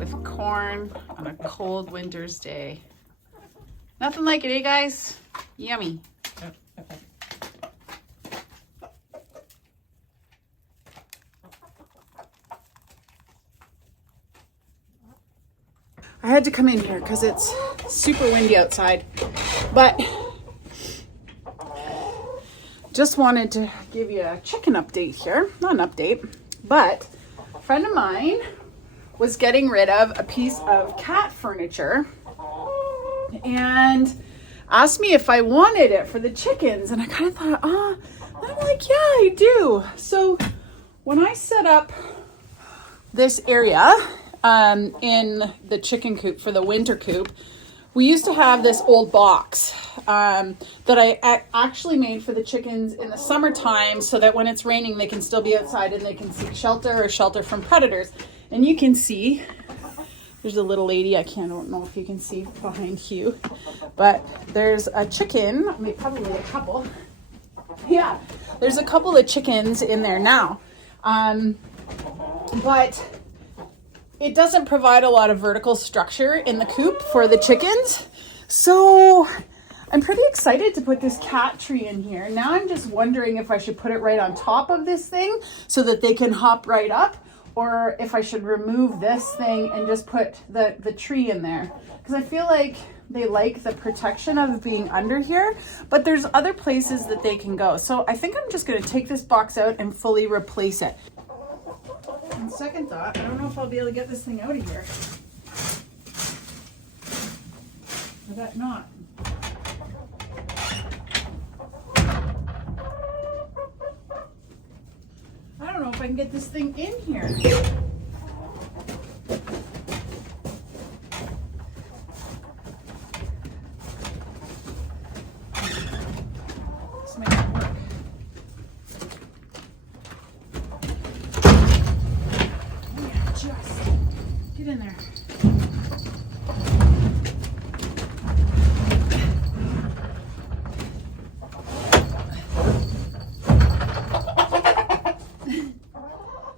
with corn on a cold winter's day. Nothing like it, eh, guys? Yummy. I had to come in here because it's super windy outside, but just wanted to give you a chicken update here. Not an update, but a friend of mine was getting rid of a piece of cat furniture and asked me if I wanted it for the chickens. And I kind of thought, I'm like, yeah, I do. So when I set up this area in the chicken coop for the winter coop, we used to have this old box that I actually made for the chickens in the summertime so that when it's raining, they can still be outside and they can seek shelter or shelter from predators. And you can see, there's a little lady, I don't know if you can see behind Hugh, but there's a chicken, I mean, probably a couple. Yeah, there's a couple of chickens in there now. But it doesn't provide a lot of vertical structure in the coop for the chickens. So I'm pretty excited to put this cat tree in here. Now I'm just wondering if I should put it right on top of this thing so that they can hop right up, or if I should remove this thing and just put the tree in there. Because I feel like they like the protection of being under here, but there's other places that they can go. So I think I'm just gonna take this box out and fully replace it. On second thought, I don't know if I'll be able to get this thing out of here. I bet not. I don't know if I can get this thing in here. This might not work. Get in there.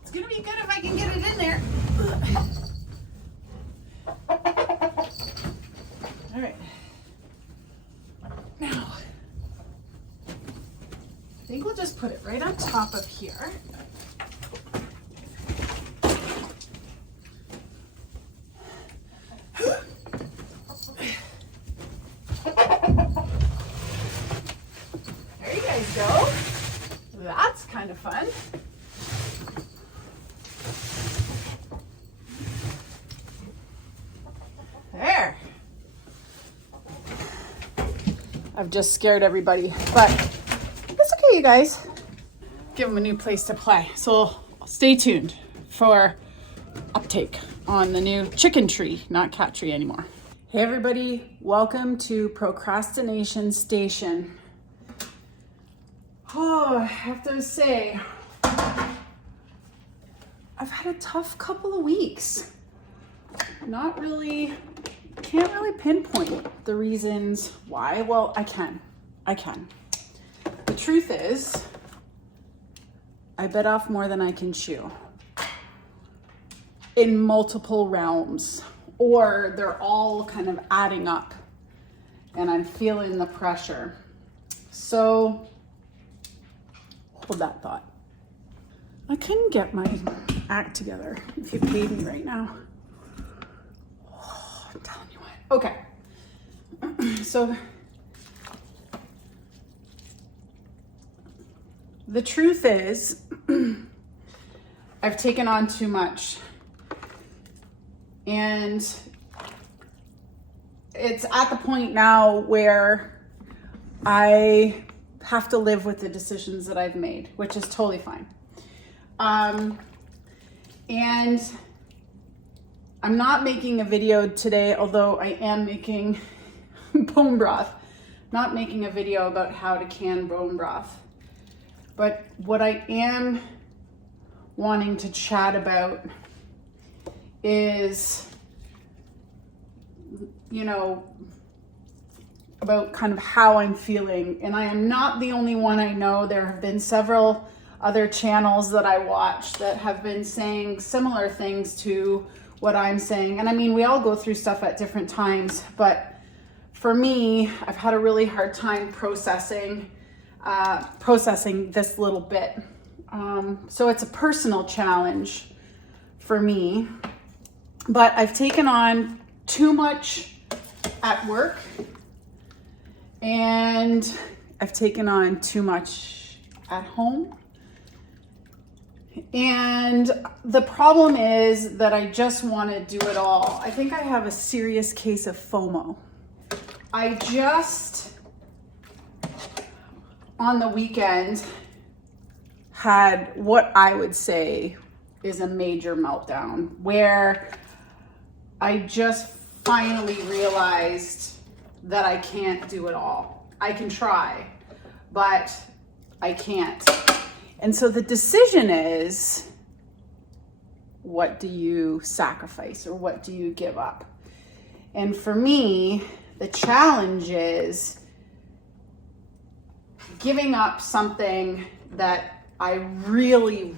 It's gonna be good if I can get it in there. All right. Now, I think we'll just put it right on top of here. Go. That's kind of fun. There. I've just scared everybody, but it's okay, you guys. Give them a new place to play. So stay tuned for uptake on the new chicken tree, not cat tree anymore. Hey everybody, welcome to Procrastination Station. Oh, I have to say, I've had a tough couple of weeks. Can't really pinpoint the reasons why. Well, I can. The truth is, I bit off more than I can chew in multiple realms, or they're all kind of adding up and I'm feeling the pressure. So, hold that thought. I couldn't get my act together if you paid me right now. Oh, I'm telling you what. Okay. So the truth is, I've taken on too much. And it's at the point now where I have to live with the decisions that I've made, which is totally fine. And I'm not making a video today, although I am making bone broth. Not making a video about how to can bone broth. But what I am wanting to chat about is, about kind of how I'm feeling. And I am not the only one. I know there have been several other channels that I watch that have been saying similar things to what I'm saying. And I mean, we all go through stuff at different times, but for me, I've had a really hard time processing this little bit. So it's a personal challenge for me, but I've taken on too much at work and I've taken on too much at home. And the problem is that I just want to do it all. I think I have a serious case of FOMO. I just, on the weekend, had what I would say is a major meltdown where I just finally realized that I can't do it all. I can try, but I can't. And so the decision is, what do you sacrifice or what do you give up? And for me, the challenge is giving up something that I really,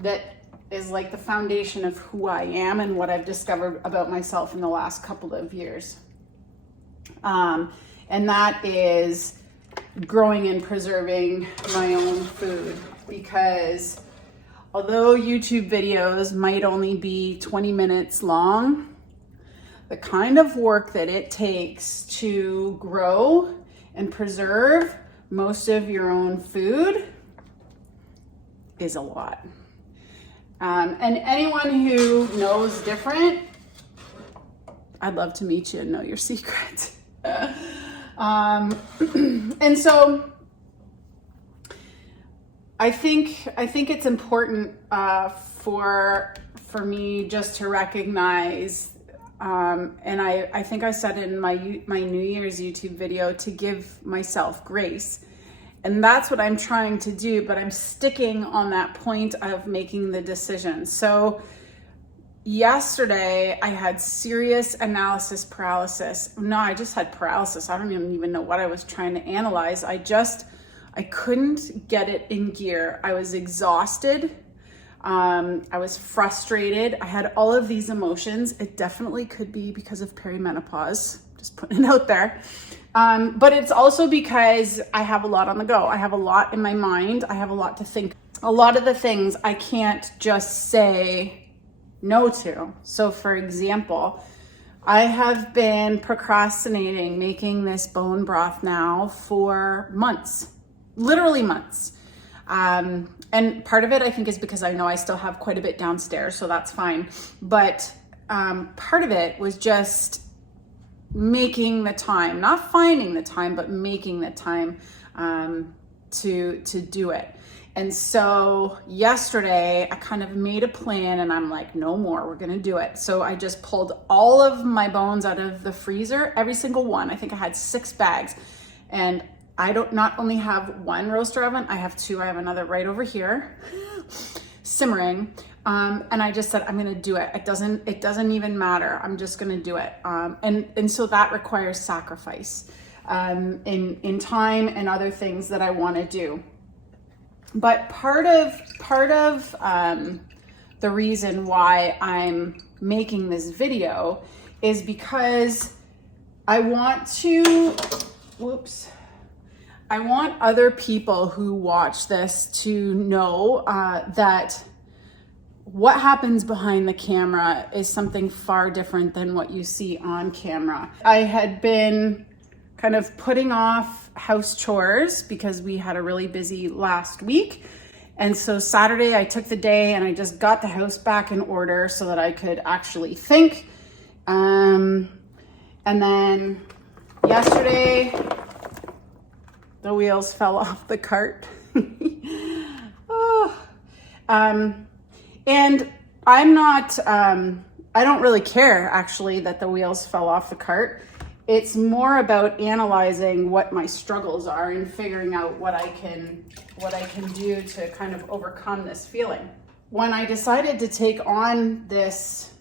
that is like the foundation of who I am and what I've discovered about myself in the last couple of years. And that is growing and preserving my own food, because although YouTube videos might only be 20 minutes long, the kind of work that it takes to grow and preserve most of your own food is a lot. And anyone who knows different, I'd love to meet you and know your secret. And so I think it's important for me just to recognize, and I think I said it in my New Year's YouTube video, to give myself grace. And that's what I'm trying to do, but I'm sticking on that point of making the decision. So yesterday I had serious analysis paralysis. No, I just had paralysis. I don't even know what I was trying to analyze. I couldn't get it in gear. I was exhausted. I was frustrated. I had all of these emotions. It definitely could be because of perimenopause. Just putting it out there. But it's also because I have a lot on the go. I have a lot in my mind. I have a lot to think. A lot of the things I can't just say no to. So for example, I have been procrastinating making this bone broth now for months, literally months. And part of it I think is because I know I still have quite a bit downstairs, so that's fine. But part of it was just making the time, not finding the time, but making the time to do it. And so yesterday I kind of made a plan and I'm like, no more, we're gonna do it. So I just pulled all of my bones out of the freezer, every single one. I think I had 6 bags. And I not only have one roaster oven, I have 2. I have another right over here, simmering. And I just said, I'm gonna do it. It doesn't even matter. I'm just gonna do it. And so that requires sacrifice in time and other things that I wanna do. But part of the reason why I'm making this video is because I want other people who watch this to know that what happens behind the camera is something far different than what you see on camera. I had been kind of putting off house chores because we had a really busy last week. And so Saturday I took the day and I just got the house back in order so that I could actually think. And then yesterday, the wheels fell off the cart. And I'm not, I don't really care actually that the wheels fell off the cart. It's more about analyzing what my struggles are and figuring out what I can do to kind of overcome this feeling. When I decided to take on this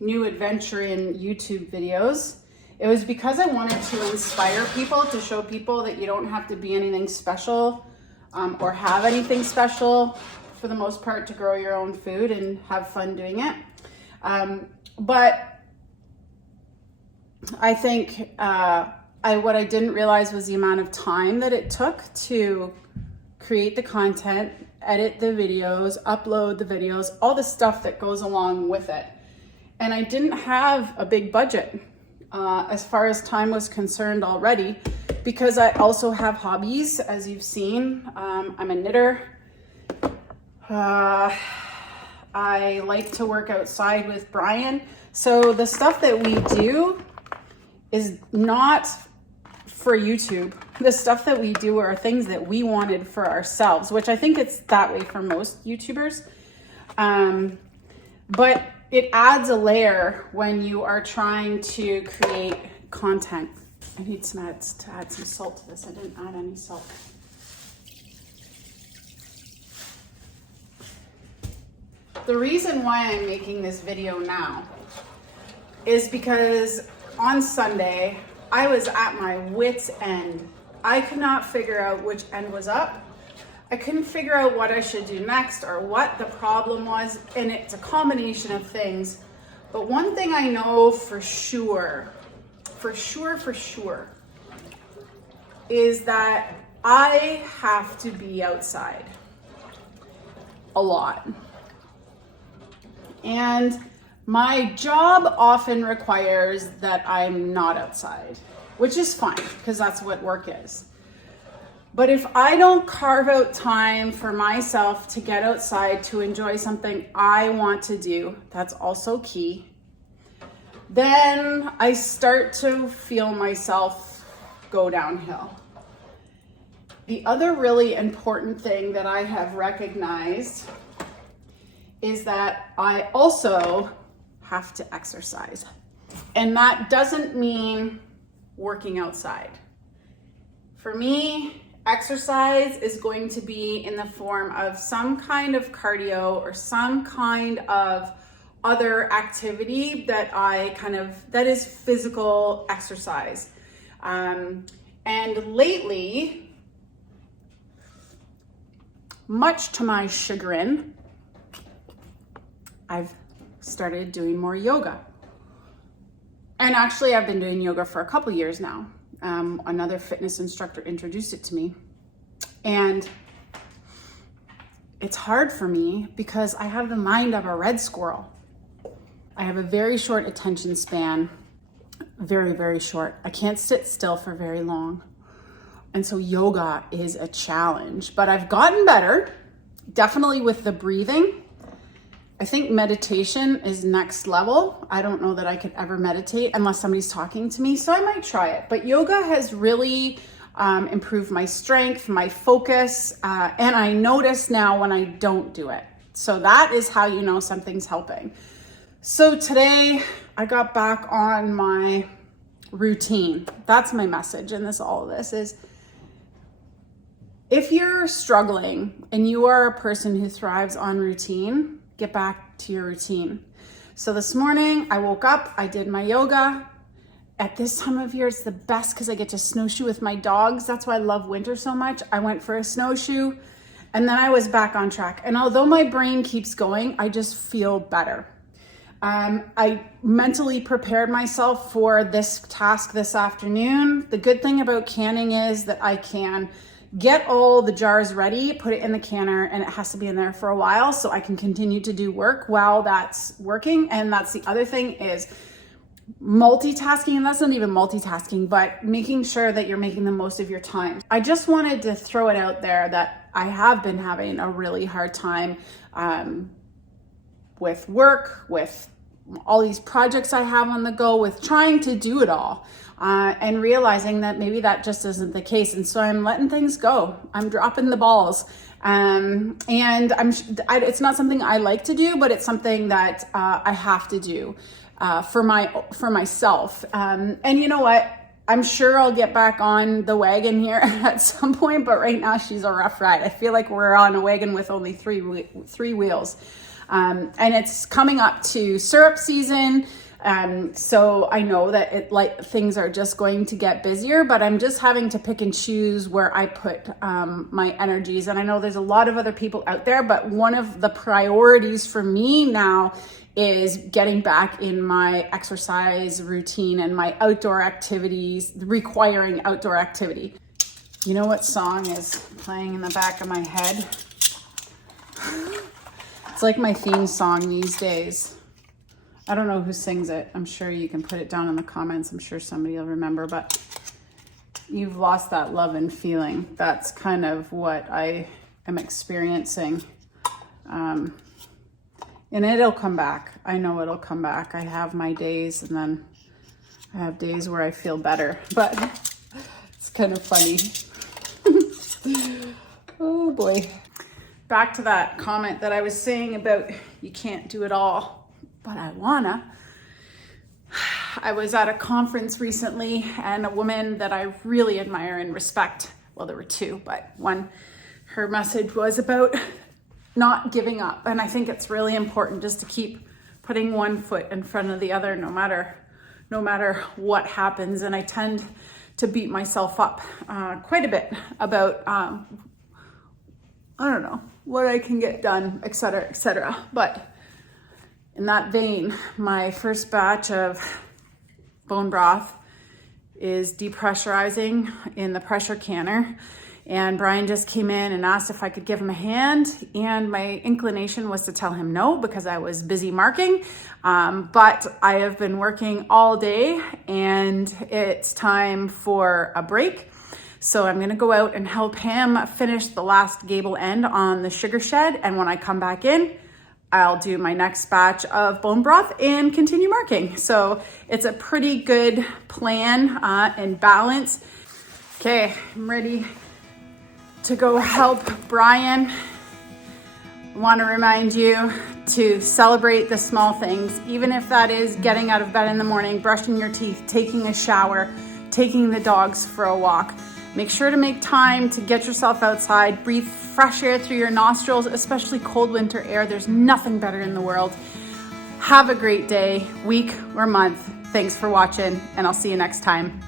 new adventure in YouTube videos, it was because I wanted to inspire people, to show people that you don't have to be anything special or have anything special for the most part to grow your own food and have fun doing it. But I think what I didn't realize was the amount of time that it took to create the content, edit the videos, upload the videos, all the stuff that goes along with it. And I didn't have a big budget as far as time was concerned already, because I also have hobbies, as you've seen. I'm a knitter. I like to work outside with Brian. So the stuff that we do is not for YouTube. The stuff that we do are things that we wanted for ourselves, which I think it's that way for most YouTubers. But it adds a layer when you are trying to create content. I need to add some salt to this. I didn't add any salt. The reason why I'm making this video now is because on Sunday, I was at my wit's end. I could not figure out which end was up. I couldn't figure out what I should do next or what the problem was, and it's a combination of things. But one thing I know for sure, is that I have to be outside a lot. And my job often requires that I'm not outside, which is fine because that's what work is. But if I don't carve out time for myself to get outside to enjoy something I want to do, that's also key, then I start to feel myself go downhill. The other really important thing that I have recognized is that I also have to exercise. And that doesn't mean working outside. For me, exercise is going to be in the form of some kind of cardio or some kind of other activity that is physical exercise. And lately, much to my chagrin, I've started doing more yoga. And actually, I've been doing yoga for a couple years now. Another fitness instructor introduced it to me. And it's hard for me because I have the mind of a red squirrel. I have a very short attention span, very, very short. I can't sit still for very long. And so yoga is a challenge, but I've gotten better, definitely with the breathing. I think meditation is next level. I don't know that I could ever meditate unless somebody's talking to me, so I might try it. But yoga has really improved my strength, my focus, and I notice now when I don't do it. So that is how you know something's helping. So today I got back on my routine. That's my message in all of this is, if you're struggling and you are a person who thrives on routine, get back to your routine. So this morning I woke up, I did my yoga. At this time of year, it's the best because I get to snowshoe with my dogs. That's why I love winter so much. I went for a snowshoe and then I was back on track. And although my brain keeps going, I just feel better. I mentally prepared myself for this task this afternoon. The good thing about canning is that I can get all the jars ready, put it in the canner, and it has to be in there for a while so I can continue to do work while that's working. And that's the other thing is multitasking, and that's not even multitasking, but making sure that you're making the most of your time. I just wanted to throw it out there that I have been having a really hard time with work, with all these projects I have on the go, with trying to do it all. And realizing that maybe that just isn't the case. And so I'm letting things go. I'm dropping the balls. And it's not something I like to do, but it's something that I have to do for myself. And you know what? I'm sure I'll get back on the wagon here at some point, but right now she's a rough ride. I feel like we're on a wagon with only three wheels. And it's coming up to syrup season. So I know that things are just going to get busier, but I'm just having to pick and choose where I put my energies. And I know there's a lot of other people out there, but one of the priorities for me now is getting back in my exercise routine and my outdoor activities, requiring outdoor activity. You know what song is playing in the back of my head? It's like my theme song these days. I don't know who sings it. I'm sure you can put it down in the comments. I'm sure somebody will remember, but You've Lost That Love and Feeling. That's kind of what I am experiencing. And it'll come back. I know it'll come back. I have my days, and then I have days where I feel better, but it's kind of funny. Oh boy. Back to that comment that I was saying about you can't do it all, but I wanna. I was at a conference recently, and a woman that I really admire and respect, well, there were two, but one, her message was about not giving up. And I think it's really important just to keep putting one foot in front of the other, no matter what happens. And I tend to beat myself up quite a bit about, I don't know, what I can get done, etc., etc. But in that vein, my first batch of bone broth is depressurizing in the pressure canner. And Brian just came in and asked if I could give him a hand. And my inclination was to tell him no, because I was busy marking. But I have been working all day, and it's time for a break. So I'm gonna go out and help him finish the last gable end on the sugar shed. And when I come back in, I'll do my next batch of bone broth and continue marking. So it's a pretty good plan and balance. Okay, I'm ready to go help Brian. I want to remind you to celebrate the small things, even if that is getting out of bed in the morning, brushing your teeth, taking a shower, taking the dogs for a walk. Make sure to make time to get yourself outside, breathe fresh air through your nostrils, especially cold winter air. There's nothing better in the world. Have a great day, week, or month. Thanks for watching, and I'll see you next time.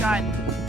Done.